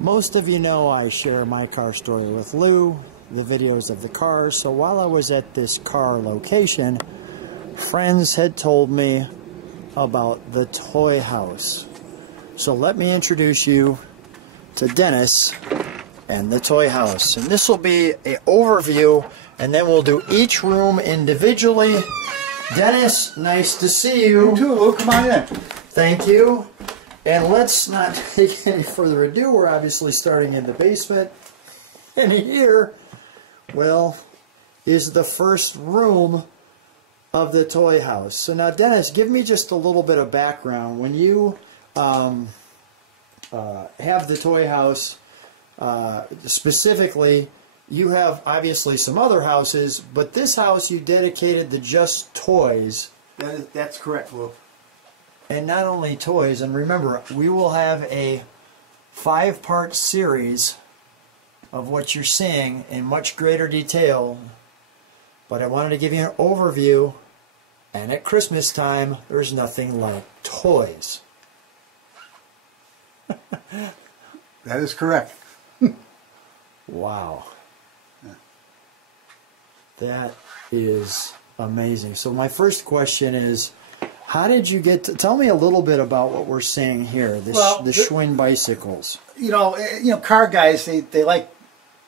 Most of you know I share my car story with Lou, the videos of the cars. So while I was at this car location, friends had told me about the toy house. So let me introduce you to Dennis and the toy house. And this will be an overview, and then we'll do each room individually. Dennis, nice to see you. You too, Lou. Come on in. Thank you. And let's not take any further ado. We're obviously starting in the basement. And here, well, is the first room of the toy house. So now, Dennis, give me just a little bit of background. When you have the toy house, specifically, you have obviously some other houses, but this house you dedicated to just toys. That's correct, Lou. And not only toys, and remember, we will have a 5-part series of what you're seeing in much greater detail, but I wanted to give you an overview, and at Christmas time, there's nothing like toys. That is correct. Wow. That is amazing. So my first question is, how did you get to, tell me a little bit about what we're seeing here, the Schwinn bicycles. You know, car guys, they like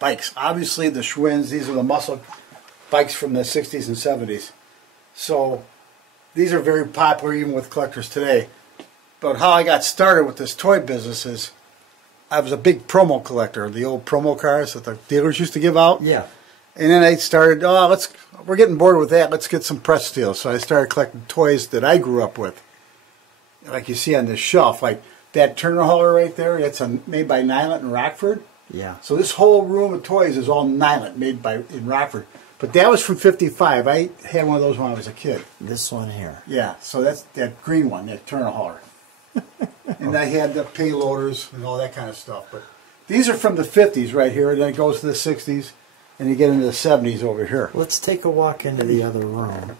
bikes. Obviously, the Schwinns, these are the muscle bikes from the 60s and 70s. So these are very popular even with collectors today. But how I got started with this toy business is I was a big promo collector, the old promo cars that the dealers used to give out. Yeah. And then I started, we're getting bored with that. Let's get some press steel. So I started collecting toys that I grew up with. Like you see on this shelf, like that Turner hauler right there, that's made by Nylint in Rockford. Yeah. So this whole room of toys is all Nylint made in Rockford. But that was from '55. I had one of those when I was a kid. This one here. Yeah, so that's that green one, that Turner hauler. And I had the payloaders and all that kind of stuff. But these are from the 50s right here, and then it goes to the 60s. And you get into the 70s over here. Let's take a walk into the other room,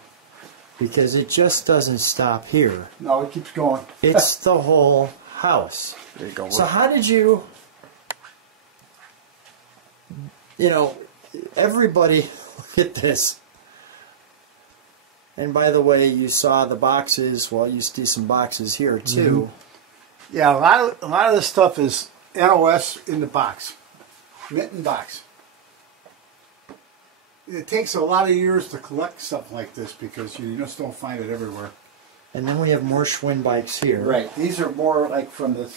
because it just doesn't stop here. No, it keeps going. It's the whole house. There you go. So how did you, everybody, look at this. And by the way, you saw the boxes. Well, you see some boxes here too. Mm-hmm. Yeah, a lot of this stuff is NOS in the box, mint in box. It takes a lot of years to collect stuff like this because you just don't find it everywhere. And then we have more Schwinn bikes here. Right. These are more like from the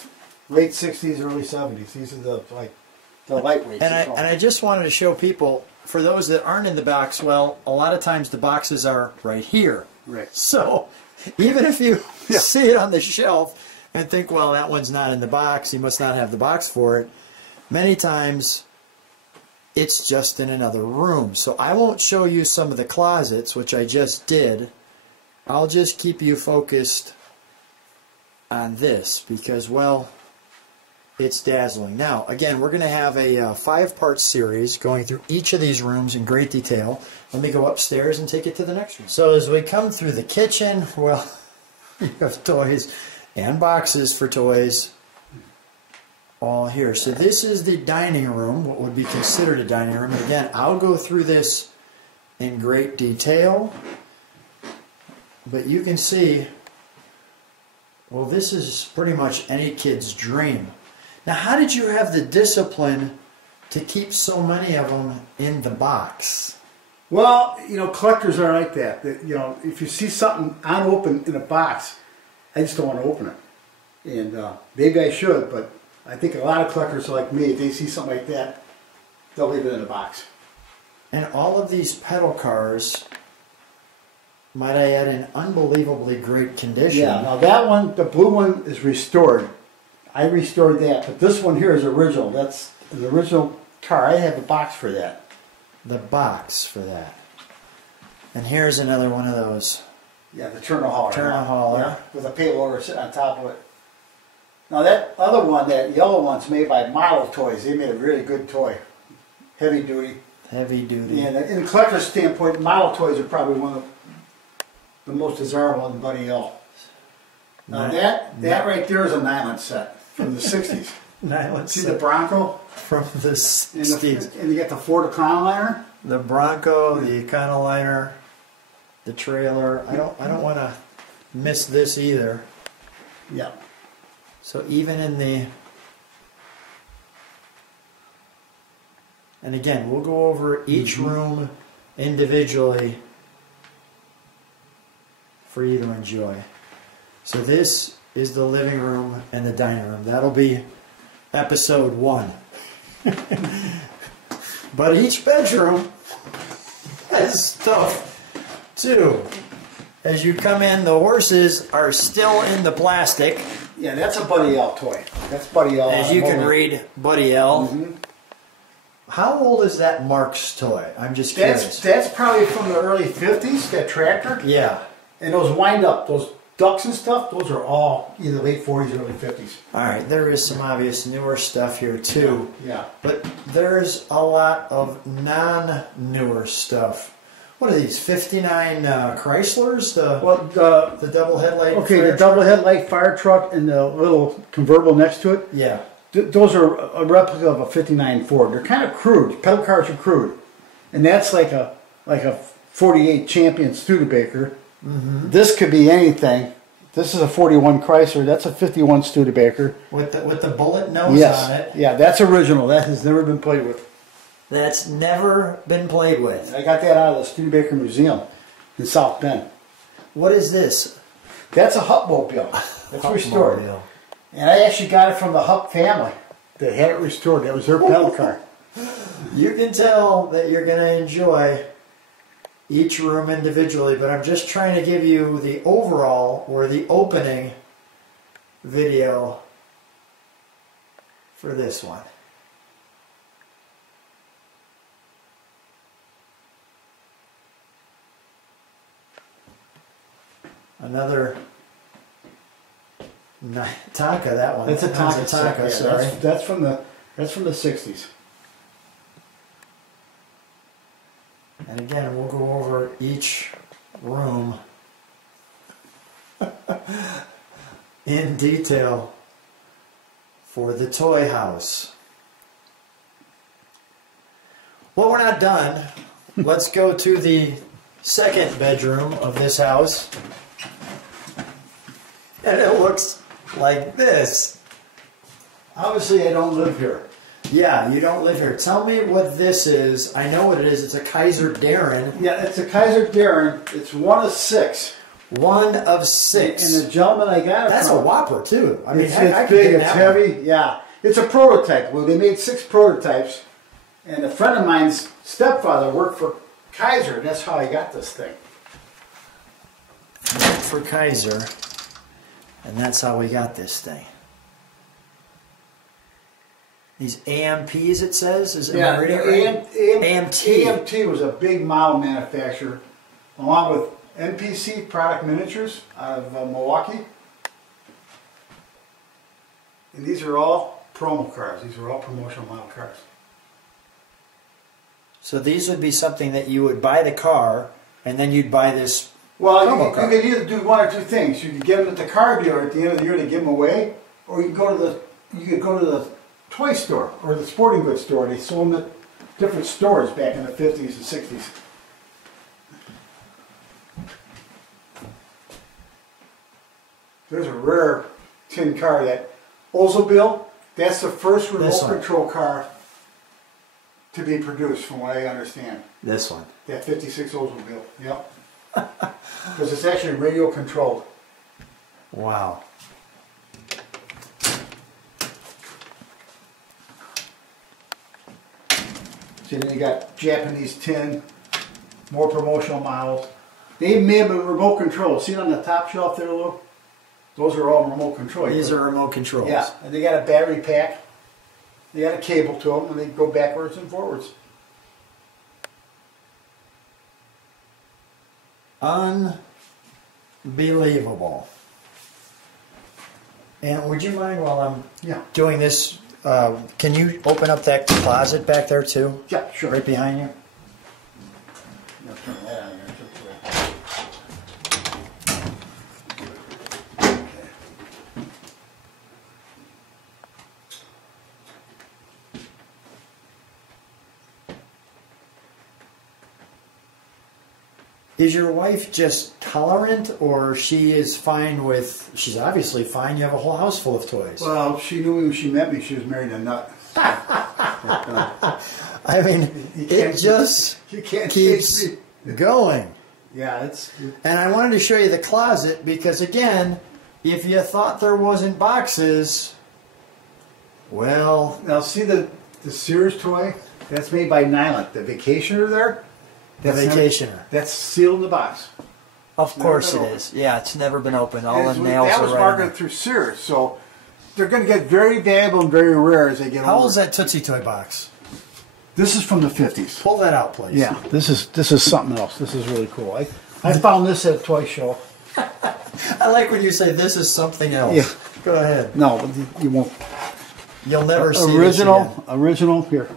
late 60s, early 70s. These are the lightweights. And I just wanted to show people, for those that aren't in the box, well, a lot of times the boxes are right here. Right. So even if you see it on the shelf and think, well, that one's not in the box, he must not have the box for it, many times it's just in another room. So I won't show you some of the closets, which I just did. I'll just keep you focused on this because, well, it's dazzling. Now, again, we're going to have a 5-part series going through each of these rooms in great detail. Let me go upstairs and take it to the next room. So as we come through the kitchen, well, you have toys and boxes for toys all here. So this is the dining room, what would be considered a dining room. And again, I'll go through this in great detail, but you can see, well, this is pretty much any kid's dream. Now, how did you have the discipline to keep so many of them in the box? Well, collectors are like that. If you see something unopened in a box, I just don't want to open it. And maybe I should, but I think a lot of collectors are like me. If they see something like that, they'll leave it in the box. And all of these pedal cars, might I add, in unbelievably great condition. Yeah, now that one, the blue one, is restored. I restored that, but this one here is original. That's an original car. I have a box for that. The box for that. And here's another one of those. Yeah, the Turner hauler. Turner hauler. Yeah, with a payloader sitting on top of it. Now that other one, that yellow one's made by Model Toys. They made a really good toy. Heavy duty. Heavy duty. And in a collector's standpoint, Model Toys are probably one of the most desirable than Buddy L. Now that right there is a Nylint set from the 60s. Nylint See set the Bronco? from the 60s. And you got the Ford Econoline. The Bronco, the Econoline, the trailer. I don't want to miss this either. Yeah. So even in the, and again, we'll go over each room individually for you to enjoy. So this is the living room and the dining room. That'll be episode 1. But each bedroom has stuff too. As you come in, the horses are still in the plastic. Yeah, that's a Buddy L toy. That's Buddy L. As you can read, Buddy L. How old is that Mark's toy? I'm just curious. That's probably from the early 50s, that tractor. Yeah. And those wind up, those ducks and stuff, those are all either late 40s or early 50s. All right, there is some obvious newer stuff here too. Yeah. But there's a lot of non-newer stuff. What are these, 59 Chryslers? The double headlight? Okay, the double headlight fire truck and the little convertible next to it. Yeah. Those are a replica of a 59 Ford. They're kind of crude. Pedal cars are crude. And that's like a 48 Champion Studebaker. This could be anything. This is a 41 Chrysler. That's a 51 Studebaker. With the bullet nose on it. Yeah, that's original. That has never been played with. That's never been played with. I got that out of the Studebaker Museum in South Bend. What is this? That's a Hupmobile. That's restored. Hupmobile. And I actually got it from the Hupp family. They had it restored. That was their pedal car. You can tell that you're going to enjoy each room individually, but I'm just trying to give you the overall or the opening video for this one. Another Tonka, that one. That's a Tonka. Yeah, sorry. That's from the 60s. And again, we'll go over each room in detail for the toy house. Well, we're not done. Let's go to the second bedroom of this house. And it looks like this. Obviously, I don't live here. Yeah, you don't live here. Tell me what this is. I know what it is. It's a Kaiser Darren. Yeah, it's a Kaiser Darren. It's 1 of 6. 1 of 6. And the gentleman I got it That's from, a whopper, too. I mean, it's I could big, get it's that heavy. one. Yeah, it's a prototype. Well, they made 6 prototypes. And a friend of mine's stepfather worked for Kaiser. And that's how I got this thing. For Kaiser. And that's how we got this thing. These AMPs, it says? Am I reading it right? AMT. AMT was a big model manufacturer, along with MPC Product Miniatures out of Milwaukee. And these are all promo cars. These are all promotional model cars. So these would be something that you would buy the car, and then you'd buy this Well, promo you car. could either do one or two things. You could give them at the car dealer at the end of the year to give them away, or you could go to the toy store or the sporting goods store. They sold them at different stores back in the 50s and 60s. There's a rare tin car, that Oldsmobile. That's the first remote control car to be produced, from what I understand. This one. That 56 Oldsmobile. Yep. Because it's actually radio controlled. Wow. See, then you got Japanese tin, more promotional models. They may have a remote control. See it on the top shelf there, Lou? Those are all remote control. These are remote controls. Yeah, and they got a battery pack. They got a cable to them, and they go backwards and forwards. Unbelievable. And would you mind, while I'm Yeah. doing this, can you open up that closet back there too? Yeah, sure. Right behind you? Now turn that on here. Is your wife just tolerant, or she is fine with? She's obviously fine. You have a whole house full of toys. Well, she knew when she met me she was married to a nut. I mean, it just you can't keeps going. Yeah, it's. And I wanted to show you the closet because, again, if you thought there wasn't boxes, well... Now, see the Sears toy? That's made by Nylint. The Vacationer there? The Vacationer. That's sealed in the box. Of course it is. Yeah, it's never been opened. All the nails that are was right. marketed through Sears, so they're going to get very valuable and very rare as they get older. How old is that Tootsie Toy box? This is from the 50s. Pull that out, please. Yeah, this is something else. This is really cool. I found this at a toy show. I like when you say this is something else. Yeah. Go ahead. No, you won't. You'll never see original. This again. Original. Here.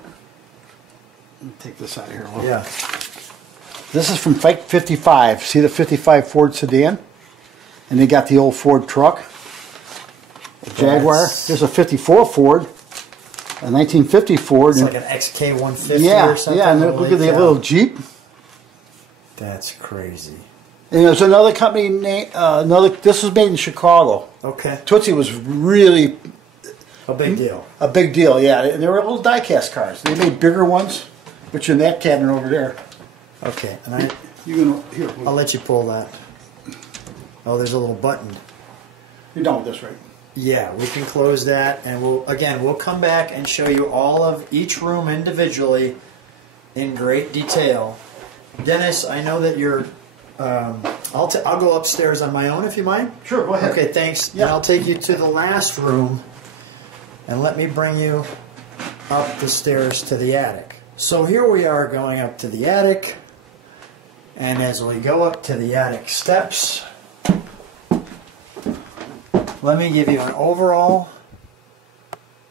Let me take this out of here. Yeah. This is from 55. See the 55 Ford sedan? And they got the old Ford truck. A Jaguar. There's a 54 Ford. A 1950 Ford. It's like an XK150 yeah, or something. Yeah, and look at the little Jeep. That's crazy. And there's another company named this was made in Chicago. Okay. Tootsie was really a big deal. A big deal, yeah. And they were little die-cast cars. They made bigger ones, which are in that cabinet over there. Okay, and here. I'll let you pull that. Oh, there's a little button. You're done with this, right? Yeah, we can close that, and we'll come back and show you all of each room individually in great detail. Dennis, I know that you're. I'll go upstairs on my own if you mind. Sure, go ahead. Okay, thanks. Yeah. And I'll take you to the last room, and let me bring you up the stairs to the attic. So here we are going up to the attic, and as we go up to the attic steps, let me give you an overall.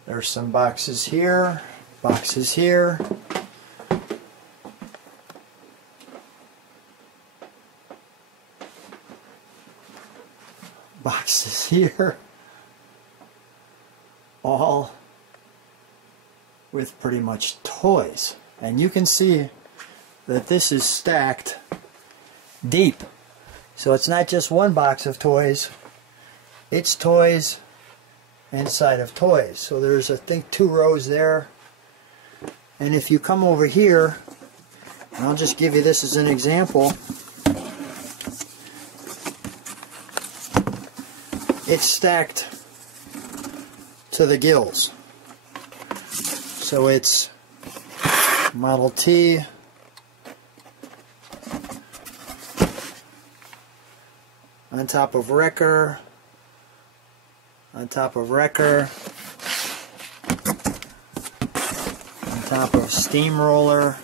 There's some boxes here, boxes here. Boxes here. All with pretty much toys. And you can see that this is stacked deep. So it's not just one box of toys. It's toys inside of toys. So there's, I think, 2 rows there. And if you come over here, and I'll just give you this as an example. It's stacked to the gills. So it's Model T, on top of Wrecker, on top of Wrecker, on top of Steamroller,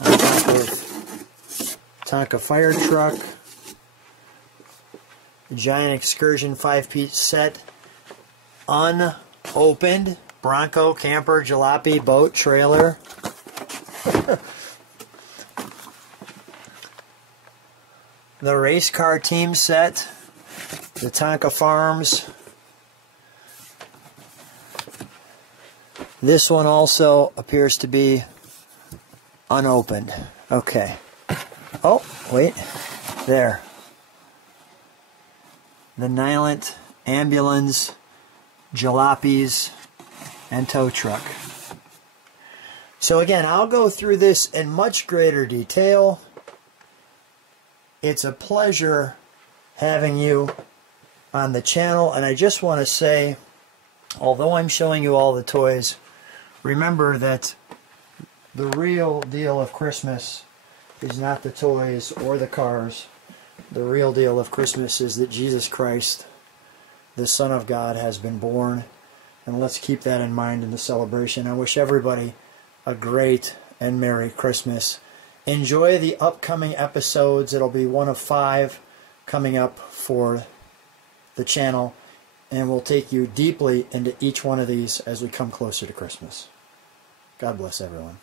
on top of Tonka fire truck, Giant Excursion 5-piece set, unopened, Bronco, camper, jalopy, boat, trailer. The race car team set, the Tonka Farms. This one also appears to be unopened. Okay. Oh, wait. There. The Nylint, ambulance, jalopies, and tow truck. So again, I'll go through this in much greater detail. It's a pleasure having you on the channel, and I just want to say, although I'm showing you all the toys, remember that the real deal of Christmas is not the toys or the cars. The real deal of Christmas is that Jesus Christ, the Son of God, has been born. And let's keep that in mind in the celebration. I wish everybody a great and Merry Christmas. Enjoy the upcoming episodes. It'll be one of 5 coming up for the channel. And we'll take you deeply into each one of these as we come closer to Christmas. God bless everyone.